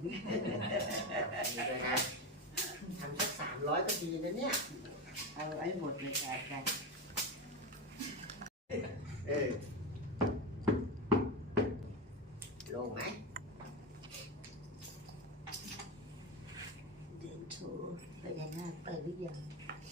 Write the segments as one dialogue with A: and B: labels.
A: เลยนะทำสัก300ก็ดีนะเนี่ย
B: เอาไอ้หมดเลยค่ะ
A: ลงไหม
B: เดินโชว์พญานาคไปหรือยัง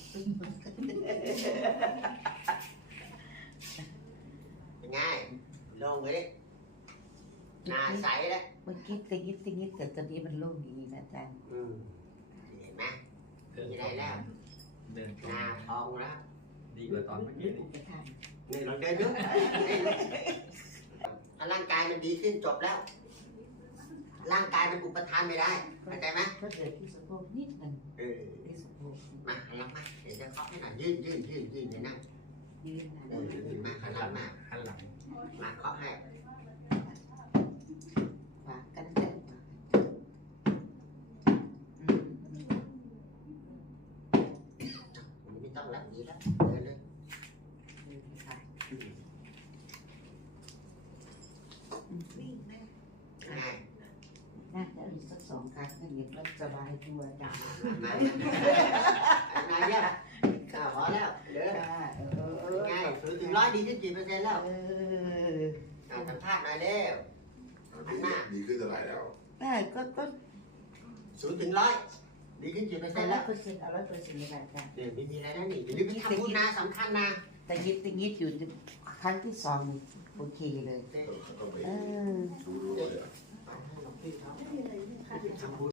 A: เป็นไงลงเลยดิหน้าใสแล้ว
B: มันคิดติงิดแต่ตอนนี้มันโล่งอย่างนี้นะอาจารย์
A: เห็นไหมมีอะไรแล้ว
C: เดิน
A: หน้าทองแล้ว
C: ดีกว่าตอนเมื่อกี้
B: อุปทาน
A: นี่ลองเดินดูถ้าร่างกายมันดีขึ้นจบแล้ว ร่างกายมันอุปทานไม่ได้เข้าใจไหม
B: ก็เหลือที่สะโพกนิดหนึ่งที่สะโพก
A: มาหันหลังมาเดี๋ยวจะเคาะให้หน่อยยืนเดี๋ยวนั่ง
B: ยืนนะ
A: ยืนมาหันหลังมา
C: หันหลัง
A: มาเคาะให้
B: ฝากกันแค่
A: ไม่ต้องรับดีแล้วเดินเลย
B: ค่ะวิ่งนะ
A: ง่าย
B: น่าจะอีกสัก2 ครั้งก็เห็นว่าสบายตัวจัง
A: มามาเนี่ยพอแล้วเด้อง่ายถึง100ดีขึ้นกี่เปอร์เซ็นต์แล้วสัมภาษณ์หน่อยเร็วหันหน้า
D: ดีขึ้นเท่าไหร่แล้ว
B: ได้ก็
A: 0 ถึง 100ดีขึ้นกี่เปอร์เซ็นต์แล้ว
B: 100%เอา100%เลยค่ะ
A: เดี๋ยวไม่มีอะไรนะนี่อย่าลืมไปทำบุญนะสำคัญนะ
B: แต่ยิดอยู่ครั้งที่2โอเคเลย
D: ต้องไป
B: เออ
D: ดูด้วย
A: ให้หลวงพี่เขาทำบุญ